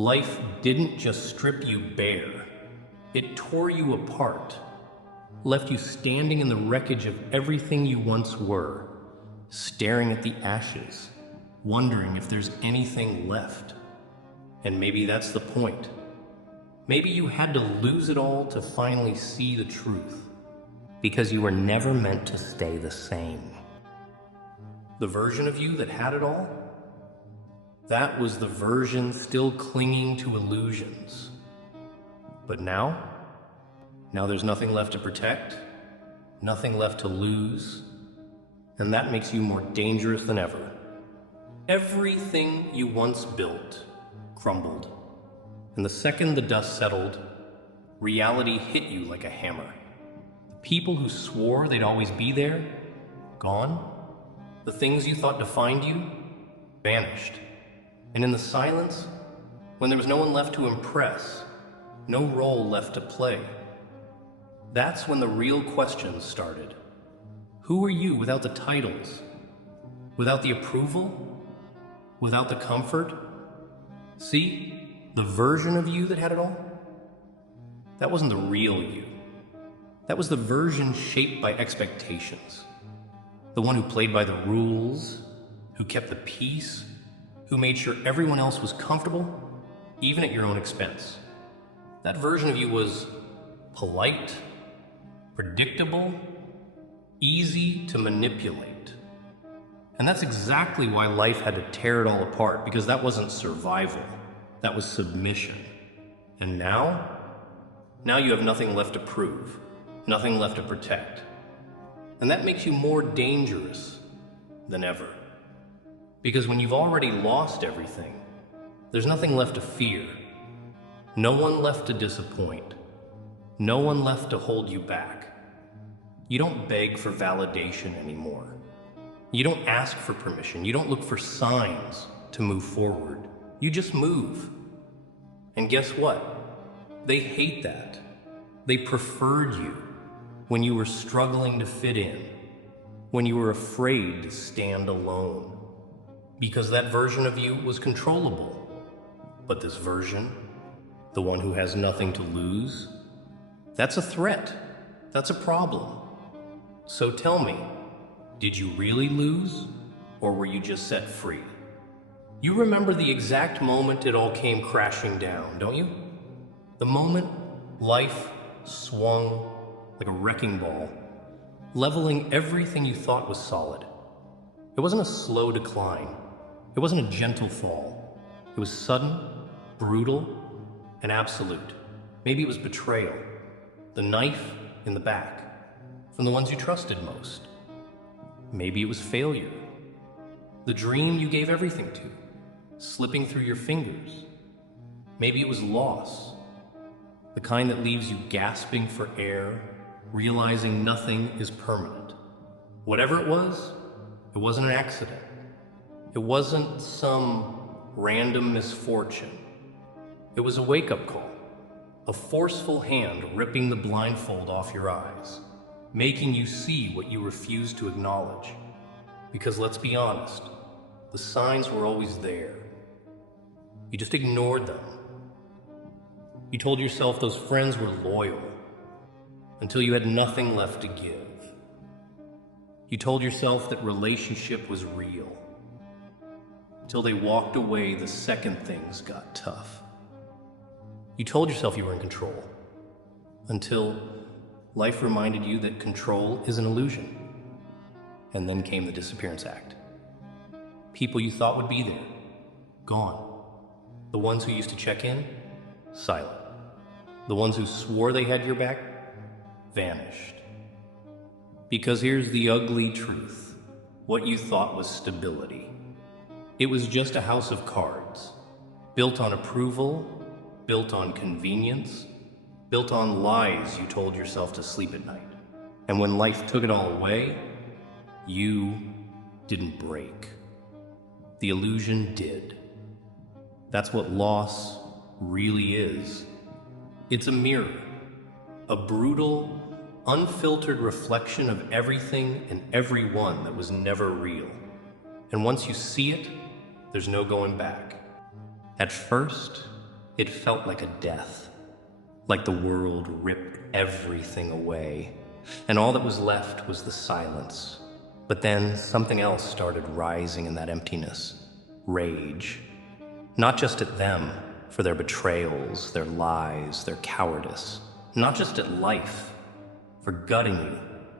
Life didn't just strip you bare, it tore you apart, left you standing in the wreckage of everything you once were, staring at the ashes, wondering if there's anything left. And maybe that's the point. Maybe you had to lose it all to finally see the truth, because you were never meant to stay the same. The version of you that had it all? That was the version still clinging to illusions. But now there's nothing left to protect, nothing left to lose, and that makes you more dangerous than ever. Everything you once built crumbled, and the second the dust settled, reality hit you like a hammer. The people who swore they'd always be there, gone. The things you thought defined you, vanished. And in the silence, when there was no one left to impress, no role left to play, that's when the real questions started. Who are you without the titles? Without the approval? Without the comfort? See, the version of you that had it all? That wasn't the real you. That was the version shaped by expectations. The one who played by the rules, who kept the peace, who made sure everyone else was comfortable, even at your own expense. That version of you was polite, predictable, easy to manipulate. And that's exactly why life had to tear it all apart, because that wasn't survival, that was submission. And now you have nothing left to prove, nothing left to protect. And that makes you more dangerous than ever. Because when you've already lost everything, there's nothing left to fear. No one left to disappoint. No one left to hold you back. You don't beg for validation anymore. You don't ask for permission. You don't look for signs to move forward. You just move. And guess what? They hate that. They preferred you when you were struggling to fit in, when you were afraid to stand alone. Because that version of you was controllable. But this version, the one who has nothing to lose, that's a threat. That's a problem. So tell me, did you really lose, or were you just set free? You remember the exact moment it all came crashing down, don't you? The moment life swung like a wrecking ball, leveling everything you thought was solid. It wasn't a slow decline. It wasn't a gentle fall. It was sudden, brutal, and absolute. Maybe it was betrayal. The knife in the back, from the ones you trusted most. Maybe it was failure. The dream you gave everything to, slipping through your fingers. Maybe it was loss. The kind that leaves you gasping for air, realizing nothing is permanent. Whatever it wasn't an accident. It wasn't some random misfortune. It was a wake-up call, a forceful hand ripping the blindfold off your eyes, making you see what you refused to acknowledge. Because let's be honest, the signs were always there. You just ignored them. You told yourself those friends were loyal until you had nothing left to give. You told yourself that relationship was real until they walked away the second things got tough. You told yourself you were in control until life reminded you that control is an illusion. And then came the disappearance act. People you thought would be there, gone. The ones who used to check in, silent. The ones who swore they had your back, vanished. Because here's the ugly truth. What you thought was stability. It was just a house of cards, built on approval, built on convenience, built on lies you told yourself to sleep at night. And when life took it all away, you didn't break. The illusion did. That's what loss really is. It's a mirror, a brutal, unfiltered reflection of everything and everyone that was never real. And once you see it, there's no going back. At first, It felt like a death, like the world ripped everything away, and all that was left was the silence. But then something else started rising in that emptiness. Rage. Not just at them, for their betrayals, their lies, their cowardice. Not just at life, for gutting you,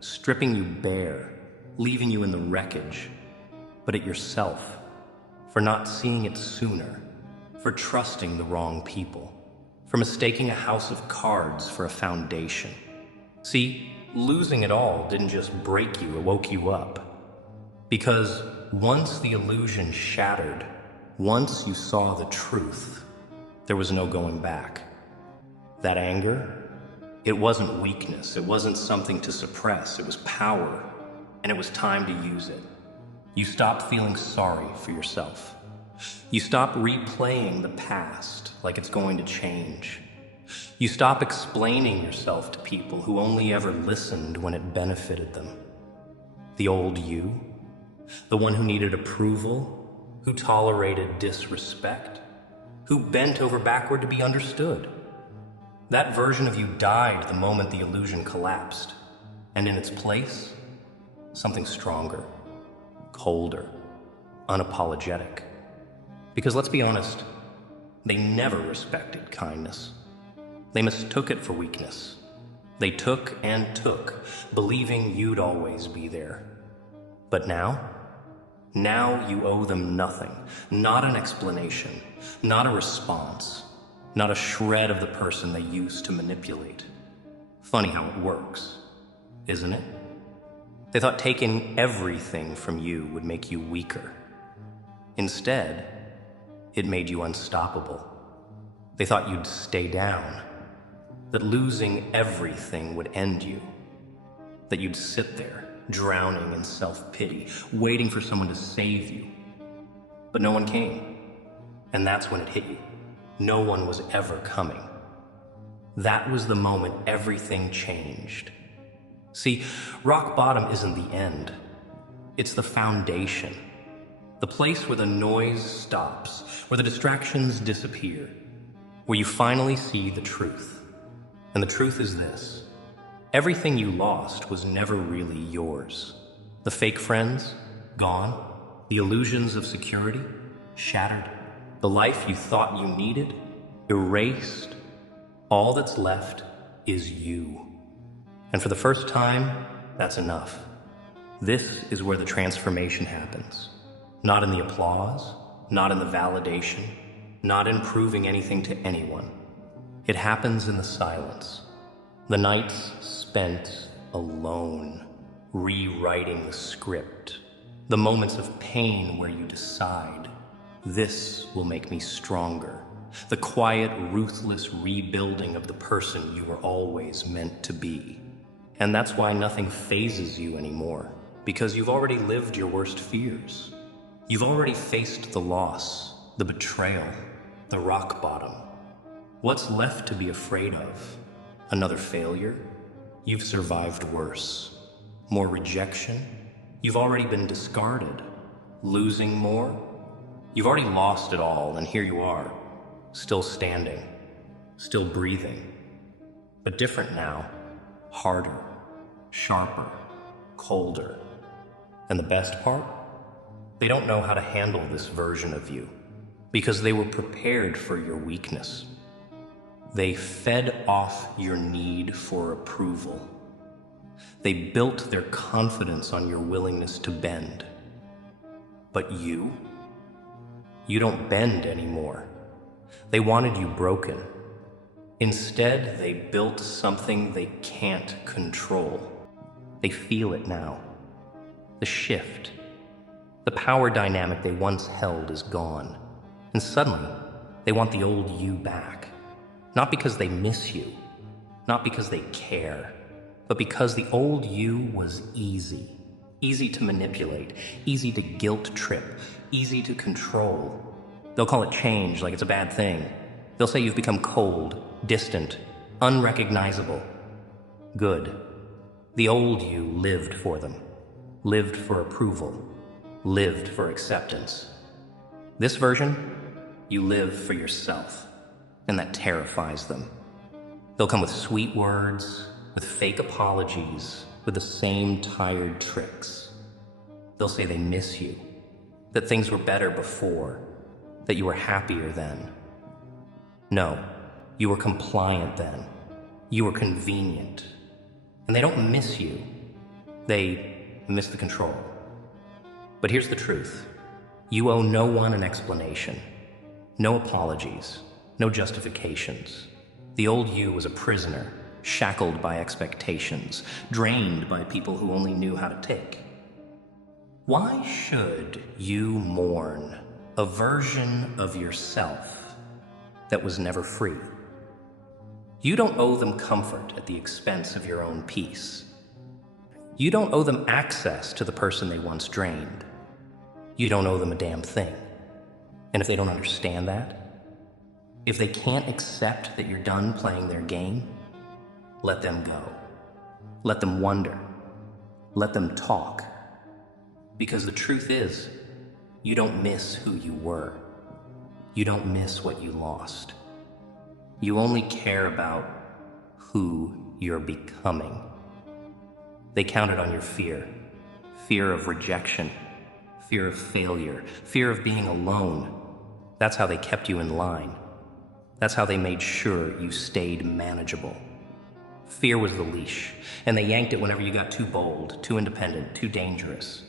stripping you bare, leaving you in the wreckage. But at yourself, for not seeing it sooner, for trusting the wrong people, for mistaking a house of cards for a foundation. See, losing it all didn't just break you, it woke you up. Because once the illusion shattered, once you saw the truth, there was no going back. That anger, it wasn't weakness, it wasn't something to suppress, it was power, and it was time to use it. You stopped feeling sorry for yourself. You stop replaying the past like it's going to change. You stop explaining yourself to people who only ever listened when it benefited them. The old you, the one who needed approval, who tolerated disrespect, who bent over backward to be understood. That version of you died the moment the illusion collapsed, and in its place, something stronger, colder, unapologetic. Because let's be honest, they never respected kindness. They mistook it for weakness. They took and took, believing you'd always be there. But now you owe them nothing, not an explanation, not a response, not a shred of the person they used to manipulate. Funny how it works, isn't it? They thought taking everything from you would make you weaker. Instead, it made you unstoppable. They thought you'd stay down, that losing everything would end you, that you'd sit there, drowning in self-pity, waiting for someone to save you. But no one came, and that's when it hit you. No one was ever coming. That was the moment everything changed. See, rock bottom isn't the end. It's the foundation. The place where the noise stops, where the distractions disappear, where you finally see the truth. And the truth is this: everything you lost was never really yours. The fake friends, gone. The illusions of security, shattered. The life you thought you needed, erased. All that's left is you. And for the first time, that's enough. This is where the transformation happens. Not in the applause, not in the validation, not in proving anything to anyone. It happens in the silence. The nights spent alone, rewriting the script. The moments of pain where you decide, this will make me stronger. The quiet, ruthless rebuilding of the person you were always meant to be. And that's why nothing phases you anymore, because you've already lived your worst fears. You've already faced the loss, the betrayal, the rock bottom. What's left to be afraid of? Another failure? You've survived worse. More rejection? You've already been discarded. Losing more? You've already lost it all, and here you are, still standing, still breathing. But different now, harder, sharper, colder. And the best part? They don't know how to handle this version of you, because they were prepared for your weakness. They fed off your need for approval. They built their confidence on your willingness to bend. But you don't bend anymore. They wanted you broken. Instead, they built something they can't control. They feel it now. The shift. The power dynamic they once held is gone. And suddenly, they want the old you back. Not because they miss you, not because they care, but because the old you was easy. Easy to manipulate, easy to guilt trip, easy to control. They'll call it change like it's a bad thing. They'll say you've become cold, distant, unrecognizable. Good. The old you lived for them, lived for approval, lived for acceptance. This version, you live for yourself. and that terrifies them. They'll come with sweet words, with fake apologies, with the same tired tricks. They'll say they miss you, that things were better before, that you were happier then. No, you were compliant then. You were convenient. And they don't miss you. They miss the control. But here's the truth. You owe no one an explanation. No apologies. No justifications. The old you was a prisoner, shackled by expectations, drained by people who only knew how to take. Why should you mourn a version of yourself that was never free? You don't owe them comfort at the expense of your own peace. You don't owe them access to the person they once drained. You don't owe them a damn thing. And if they don't understand that, if they can't accept that you're done playing their game, let them go. Let them wonder. Let them talk. Because the truth is, you don't miss who you were. You don't miss what you lost. You only care about who you're becoming. They counted on your fear. Fear of rejection. Fear of failure. Fear of being alone. That's how they kept you in line. That's how they made sure you stayed manageable. Fear was the leash, and they yanked it whenever you got too bold, too independent, too dangerous.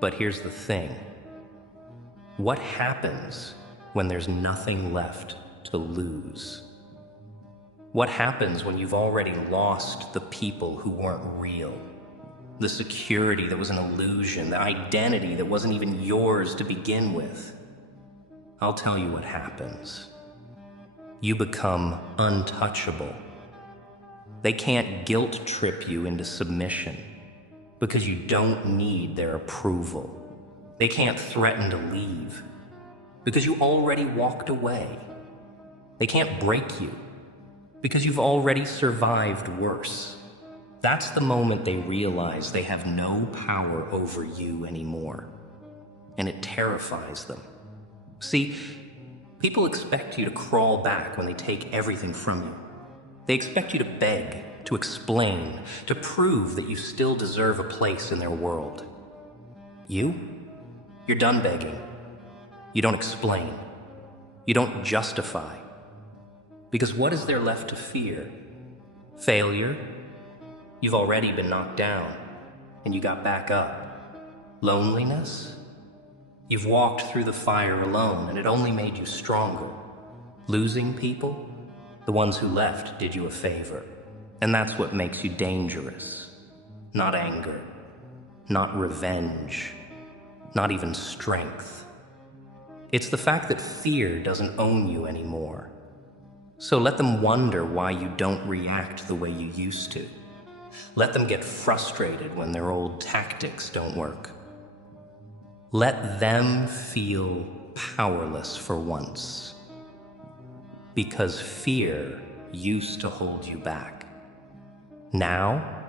But here's the thing. What happens when there's nothing left to lose? What happens when you've already lost the people who weren't real? The security that was an illusion, the identity that wasn't even yours to begin with? I'll tell you what happens. You become untouchable. They can't guilt trip you into submission because you don't need their approval. They can't threaten to leave because you already walked away. They can't break you because you've already survived worse. That's the moment they realize they have no power over you anymore, and it terrifies them. See, people expect you to crawl back when they take everything from you. They expect you to beg, to explain, to prove that you still deserve a place in their world. You're done begging. You don't explain. You don't justify. Because what is there left to fear? Failure? You've already been knocked down, and you got back up. Loneliness? You've walked through the fire alone, and it only made you stronger. Losing people? The ones who left did you a favor. And that's what makes you dangerous. Not anger. Not revenge. Not even strength. It's the fact that fear doesn't own you anymore. So let them wonder why you don't react the way you used to. Let them get frustrated when their old tactics don't work. Let them feel powerless for once. Because fear used to hold you back. Now,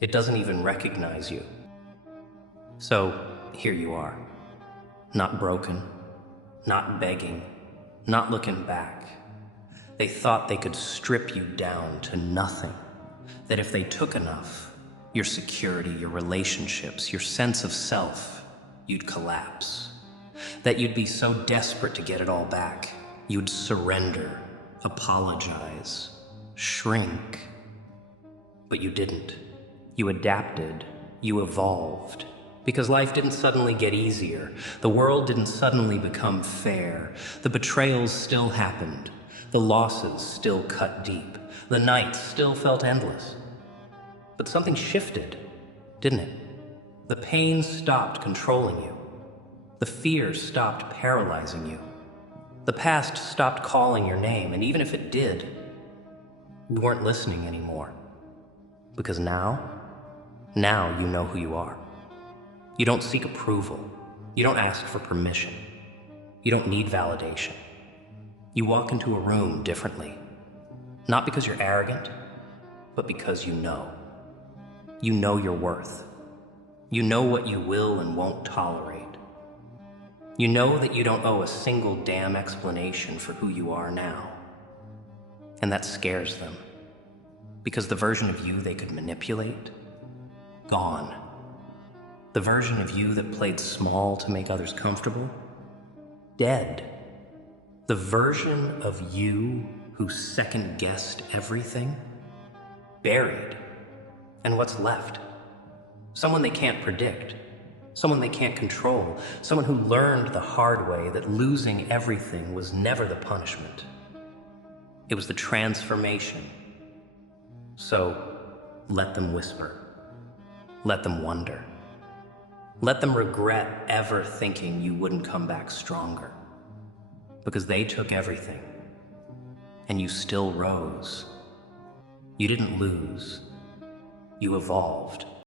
it doesn't even recognize you. So, here you are. Not broken, not begging, not looking back. They thought they could strip you down to nothing. That if they took enough, your security, your relationships, your sense of self, you'd collapse. That you'd be so desperate to get it all back, you'd surrender, apologize, shrink. But you didn't. You adapted. You evolved. Because life didn't suddenly get easier. The world didn't suddenly become fair. The betrayals still happened. The losses still cut deep. The nights still felt endless. But something shifted, didn't it? The pain stopped controlling you. The fear stopped paralyzing you. The past stopped calling your name, and even if it did, you weren't listening anymore. Because now you know who you are. You don't seek approval. You don't ask for permission. You don't need validation. You walk into a room differently. Not because you're arrogant, but because you know. You know your worth. You know what you will and won't tolerate. You know that you don't owe a single damn explanation for who you are now. And that scares them. Because the version of you they could manipulate, gone. The version of you that played small to make others comfortable, dead. The version of you who second-guessed everything, buried. And what's left? Someone they can't predict. Someone they can't control. Someone who learned the hard way that losing everything was never the punishment. It was the transformation. So, let them whisper. Let them wonder. Let them regret ever thinking you wouldn't come back stronger. Because they took everything. And you still rose. You didn't lose. You evolved.